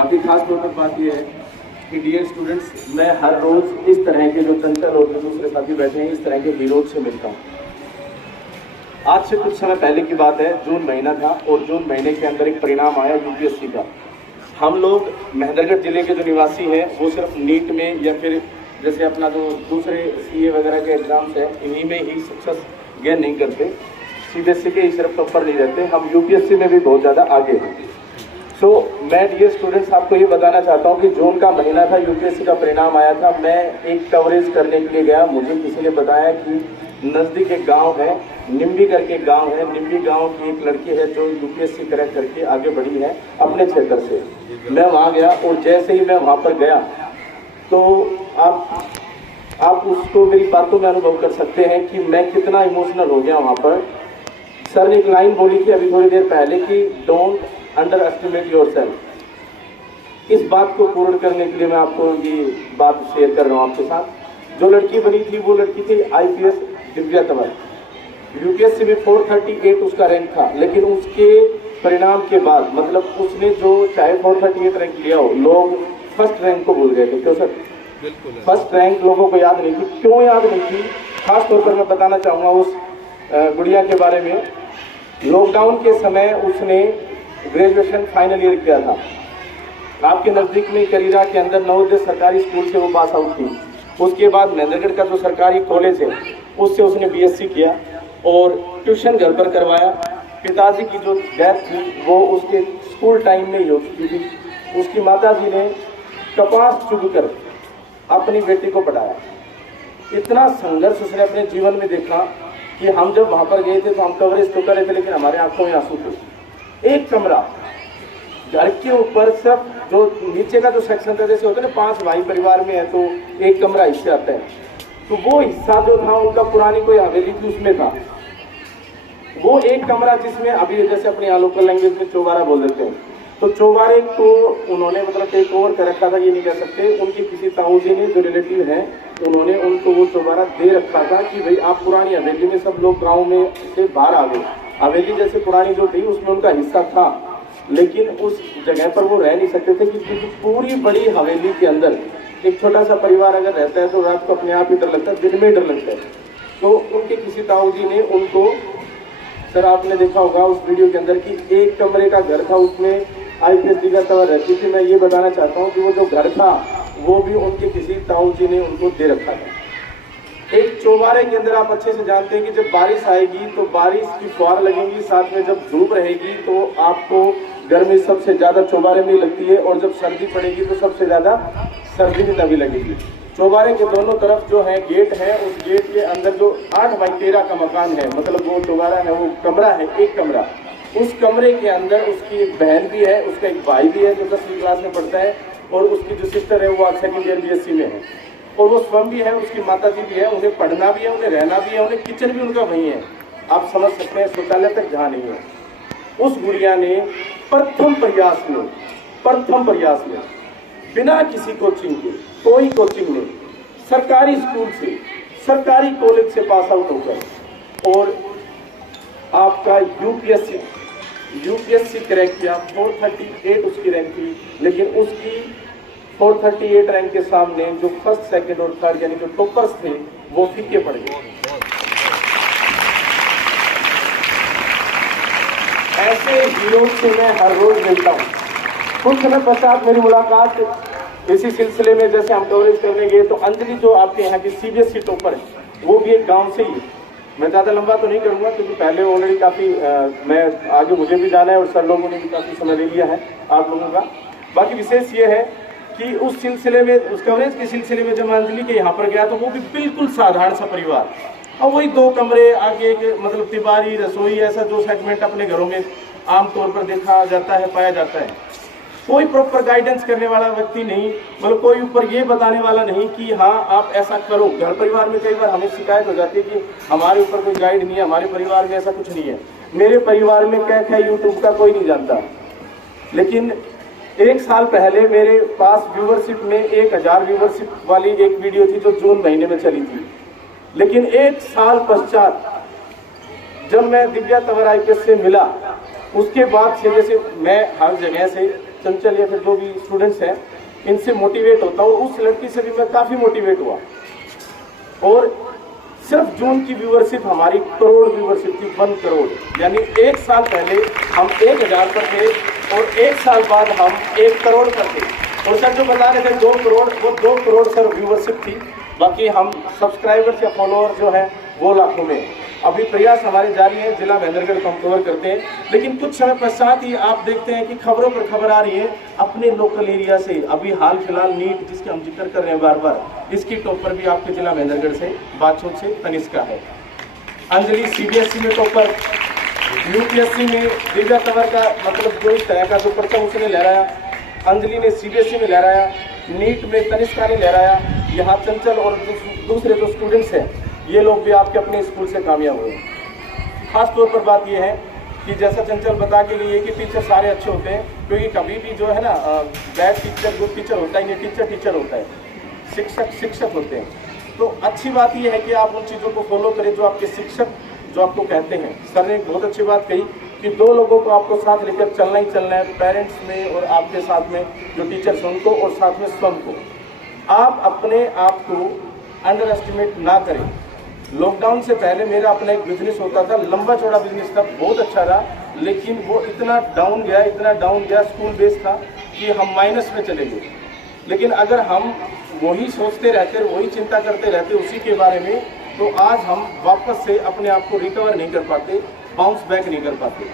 बाकी खास तौर पर बात यह है कि डियर स्टूडेंट्स, मैं हर रोज़ इस तरह के जो चंचल और जो दूसरे साथी बैठे हैं इस तरह के हीरोज से मिलता हूँ। आज से कुछ समय पहले की बात है, जून महीना था और जून महीने के अंदर एक परिणाम आया यूपीएससी का। हम लोग महेंद्रगढ़ जिले के जो निवासी हैं वो सिर्फ नीट में या फिर जैसे अपना जो दूसरे सीए वगैरह के एग्जाम्स हैं इन्हीं में ही सक्सेस गेन नहीं करते, सीबीएसई के ही सिर्फ टॉपर नहीं रहते, हम यूपीएससी में भी बहुत ज़्यादा आगे हैं। सो मैं डियर स्टूडेंट्स आपको ये बताना चाहता हूँ कि जून का महीना था, यूपीएससी का परिणाम आया था। मैं एक कवरेज करने के लिए गया, मुझे किसी ने बताया कि नज़दीक एक गांव है, निम्बी करके गांव है, निम्बी गांव की एक लड़की है जो यूपीएससी क्रैक करके आगे बढ़ी है अपने क्षेत्र से। मैं वहाँ गया और जैसे ही मैं वहाँ पर गया तो आप उसको मेरी बातों में अनुभव कर सकते हैं कि मैं कितना इमोशनल हो गया वहाँ पर। सर ने एक लाइन बोली थी अभी थोड़ी देर पहले कि don't under estimate your self. इस बात को पूर्ण करने के लिए मैं आपको ये बात शेयर कर रहा हूँ आपके साथ। जो लड़की बनी थी वो लड़की थी आईपीएस दिव्या तंवर। यूपीएससी में 438 उसका रैंक था, लेकिन उसके परिणाम के बाद मतलब उसने जो चाहे 438 रैंक लिया हो, लोग फर्स्ट रैंक को भूल गए थे। क्यों सर? फर्स्ट रैंक लोगों को याद नहीं थी। क्यों याद नहीं थी? खास तौर पर मैं बताना चाहूँगा उस गुड़िया के बारे में। लॉकडाउन के समय उसने ग्रेजुएशन फाइनल ईयर किया था। आपके नज़दीक में करीरा के अंदर नवोदय सरकारी स्कूल से वो पास आउट थी। उसके बाद महेंद्रगढ़ का जो सरकारी कॉलेज है उससे उसने बीएससी किया और ट्यूशन घर पर करवाया। पिताजी की जो डेथ थी वो उसके स्कूल टाइम में ही हो चुकी थी। उसकी माताजी ने कपास चुगकर अपनी बेटी को पढ़ाया। इतना संघर्ष उसने अपने जीवन में देखा कि हम जब वहाँ पर गए थे तो हम कवरेज तो कर रहे थे लेकिन हमारे आंखों में आंसू थे। एक कमरा घर के ऊपर सब जो नीचे का जो सेक्शन था, जैसे होता है ना 5 भाई परिवार में है तो एक कमरा हिस्से आता है, तो वो हिस्सा जो था उनका पुरानी कोई हवेली थी उसमें था वो एक कमरा, जिसमें अभी जैसे अपनी यहाँ लोकल लैंग्वेज में चौबारा बोल देते हैं, तो चौबारे को उन्होंने मतलब टेक ओवर कर रखा था, ये नहीं कह सकते। उनके किसी ताऊ जी ने जो रिलेटिव हैं उन्होंने उनको वो चौबारा दे रखा था कि भाई आप पुरानी हवेली में सब लोग गाँव में से बाहर आ गए। हवेली जैसे पुरानी जो थी उसमें उनका हिस्सा था, लेकिन उस जगह पर वो रह नहीं सकते थे क्योंकि पूरी बड़ी हवेली के अंदर एक छोटा सा परिवार अगर रहता है तो रात को अपने आप ही डर लगता है, दिन में डर लगता है। तो उनके किसी ताऊ जी ने उनको, सर आपने देखा होगा उस वीडियो के अंदर कि एक कमरे का घर था, उसमें आईपीएस दिव्या तंवर रहती थी। मैं ये बताना चाहता हूँ कि वो जो घर था वो भी उनके किसी ताऊ जी ने उनको दे रखा था। एक चौबारे के अंदर आप अच्छे से जानते हैं कि जब बारिश आएगी तो बारिश की फुहार लगेंगी, साथ में जब धूप रहेगी तो आपको गर्मी सबसे ज़्यादा चौबारे में लगती है और जब सर्दी पड़ेगी तो सबसे ज़्यादा सर्दी में तभी लगेगी। चौबारे के दोनों तरफ जो है गेट है, उस गेट के अंदर जो 8 बाई 13 का मकान है, मतलब वो चौबारा है, वो कमरा है, एक कमरा। उस कमरे के अंदर उसकी एक बहन भी है, उसका एक भाई भी है जो 10वीं क्लास में पढ़ता है और उसकी जो सिस्टर है वो आज सेकेंड ईयर बीएससी में है और वो स्वयं भी है, उसकी माता जी भी है। उन्हें पढ़ना भी है, उन्हें रहना भी है, उन्हें किचन भी उनका वहीं है। आप समझ सकते हैं शौचालय तक जहाँ नहीं है। उस गुड़िया ने प्रथम प्रयास में बिना किसी कोचिंग के, कोई कोचिंग नहीं, सरकारी स्कूल से, सरकारी कॉलेज से पास आउट होकर और आपका यूपीएससी क्रैक किया। 438 उसकी रैंक थी, लेकिन उसकी 438 रैंक के सामने जो फर्स्ट, सेकंड और थर्ड यानी जो टॉपर्स थे वो फीके पड़ गए। ऐसे हीरो से मैं हर रोज मिलता हूँ। कुछ समय पश्चात मेरी मुलाकात इसी सिलसिले में, जैसे हम कवरेज करने गए तो अंजलि जो आपके यहाँ की सीबीएसई टॉपर है वो भी एक गांव से ही। मैं ज़्यादा लंबा तो नहीं करूँगा क्योंकि पहले ऑलरेडी काफ़ी मैं आगे मुझे भी जाना है और सर लोगों ने भी काफ़ी समय ले लिया है आप लोगों का। बाकी विशेष ये है कि उस सिलसिले में, उस कवरेज के सिलसिले में जब मैं अंजलि के यहाँ पर गया तो वो भी बिल्कुल साधारण सा परिवार और वही 2 कमरे, आगे के मतलब तिबारी, रसोई, ऐसा जो सेगमेंट अपने घरों में आमतौर पर देखा जाता है, पाया जाता है। कोई प्रॉपर गाइडेंस करने वाला व्यक्ति नहीं, मतलब कोई ऊपर ये बताने वाला नहीं कि हाँ आप ऐसा करो। घर परिवार में कई बार हमें शिकायत हो जाती है कि हमारे ऊपर कोई गाइड नहीं है, हमारे परिवार में ऐसा कुछ नहीं है। मेरे परिवार में क्या है यूट्यूब का कोई नहीं जानता, लेकिन 1 साल पहले मेरे पास व्यूवरशिप में 1000 व्यूवरशिप वाली एक वीडियो थी जो जून महीने में चली थी। लेकिन 1 साल पश्चात जब मैं दिव्या तंवर आईपीएस से मिला, उसके बाद से जैसे मैं हर जगह से चंचल या फिर जो भी स्टूडेंट्स हैं इनसे मोटिवेट होता हूँ। उस लड़की से भी मैं काफ़ी मोटिवेट हुआ और सिर्फ जून की व्यूअरशिप हमारी करोड़ व्यूअरशिप थी, 1 करोड़। यानी 1 साल पहले हम 1000 पर थे और 1 साल बाद हम 1 करोड़ पर थे। और सर जो बता रहे थे 2 करोड़, वो 2 करोड़ सर व्यूअरशिप थी। बाकी हम सब्सक्राइबर्स या फॉलोअर जो है वो लाखों में। अभी प्रयास हमारे जारी है, जिला महेंद्रगढ़ को हम कवर करते हैं। लेकिन कुछ समय पश्चात ही आप देखते हैं कि खबरों पर खबर आ रही है अपने लोकल एरिया से। अभी हाल फिलहाल नीट जिसके हम जिक्र कर रहे हैं बार बार, इसकी टॉपर भी आपके जिला महेंद्रगढ़ से बाछोट से तनिष्का है। अंजलि CBSE में टॉपर, UPSC में दिव्या तंवर का मतलब जो इस तरह का जो पर्चा उसने लहराया, अंजलि ने CBSE में लहराया, नीट में तनिष्का ने लहराया। यहाँ चंचल और दूसरे जो स्टूडेंट्स हैं ये लोग भी आपके अपने स्कूल से कामयाब हुए। खास तौर पर बात यह है कि जैसा चंचल बता के गई है कि टीचर सारे अच्छे होते हैं, क्योंकि कभी भी जो है ना बैड टीचर गुड टीचर होता ही नहीं, टीचर होता है, शिक्षक होते हैं। तो अच्छी बात यह है कि आप उन चीज़ों को फॉलो करें जो आपके शिक्षक जो आपको कहते हैं। सर ने एक बहुत अच्छी बात कही कि 2 लोगों को आपको साथ लेकर चलना ही चलना है, पेरेंट्स में और आपके साथ में जो टीचर्स हैं उनको, और साथ में स्वयं को। आप अपने आप को अंडर एस्टिमेट ना करें। लॉकडाउन से पहले मेरा अपना एक बिजनेस होता था, लंबा चौड़ा बिजनेस था, बहुत अच्छा रहा, लेकिन वो इतना डाउन गया, स्कूल बेस था कि हम माइनस में चले गए। लेकिन अगर हम वही सोचते रहते, वही चिंता करते रहते उसी के बारे में, तो आज हम वापस से अपने आप को रिकवर नहीं कर पाते, बाउंस बैक नहीं कर पाते।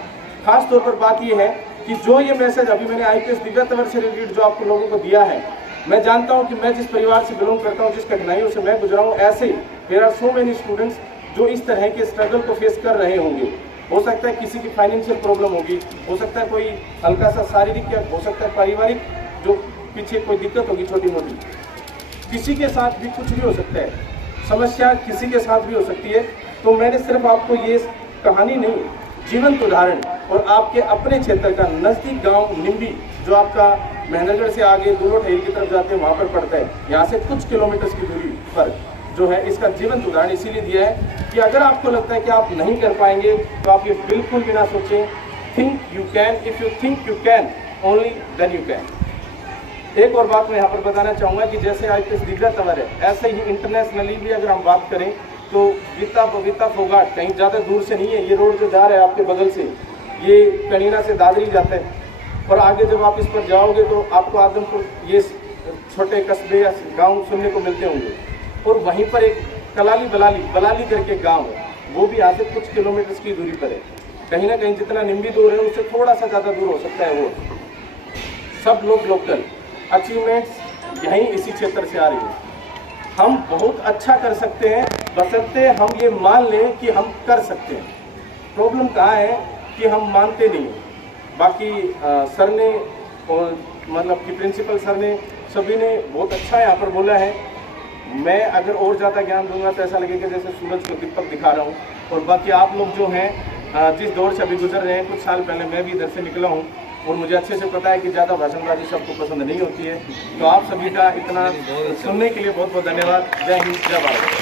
खास तौर पर बात यह है कि जो ये मैसेज अभी मैंने IPS दिव्या तंवर से रिलेटेड जो आपको लोगों को दिया है, मैं जानता हूं कि मैं जिस परिवार से बिलोंग करता हूं, जिस कठिनाइयों से मैं गुजरा हूं, ऐसे there are so many students जो इस तरह के स्ट्रगल को फेस कर रहे होंगे। हो सकता है किसी की फाइनेंशियल प्रॉब्लम होगी, हो सकता है कोई हल्का सा शारीरिक, या हो सकता है पारिवारिक जो पीछे कोई दिक्कत होगी छोटी मोटी। किसी के साथ भी कुछ भी हो सकता है, समस्या किसी के साथ भी हो सकती है। तो मैंने सिर्फ आपको ये कहानी नहीं, जीवंत उदाहरण और आपके अपने क्षेत्र का नज़दीक गाँव निम्बी जो आपका महेंद्रगढ़ से आगे दूलो ठेरी की तरफ जाते हैं वहाँ पर पड़ता है, यहाँ से कुछ किलोमीटर की दूरी पर जो है इसका जीवंत उदाहरण इसीलिए दिया है कि अगर आपको लगता है कि आप नहीं कर पाएंगे तो आप ये बिल्कुल भी ना सोचें। Think you can, if you think you can only then you can. एक और बात मैं यहाँ पर बताना चाहूँगा कि जैसे IPS दिव्या तंवर है, ऐसे ही इंटरनेशनली भी अगर हम बात करें तो गीता फोगाट कहीं ज़्यादा दूर से नहीं है। ये रोड जो जा रहा है आपके बगल से, ये कनीना से दादरी जाता है, और आगे जब आप इस पर जाओगे तो आपको आदमपुर ये छोटे कस्बे या गांव सुनने को मिलते होंगे। और वहीं पर एक बलाली करके गांव है, वो भी यहाँ से कुछ किलोमीटर की दूरी पर है। कहीं ना कहीं जितना निम्बी दूर है उससे थोड़ा सा ज़्यादा दूर हो सकता है। वो सब लोग लोकल अचीवमेंट्स यहीं इसी क्षेत्र से आ रही है। हम बहुत अच्छा कर सकते हैं बशर्ते हम ये मान लें कि हम कर सकते हैं। प्रॉब्लम कहाँ है कि हम मानते नहीं हैं। बाकी सर ने और मतलब कि प्रिंसिपल सर ने सभी ने बहुत अच्छा यहाँ पर बोला है। मैं अगर और ज़्यादा ज्ञान दूंगा तो ऐसा लगेगा जैसे सूरज को दीपक दिखा रहा हूँ। और बाकी आप लोग जो हैं जिस दौर से अभी गुजर रहे हैं, कुछ साल पहले मैं भी इधर से निकला हूँ और मुझे अच्छे से पता है कि ज़्यादा भाषणबाजी सबको पसंद नहीं होती है। तो आप सभी का इतना सुनने के लिए बहुत बहुत धन्यवाद। जय हिंद, जय भारत।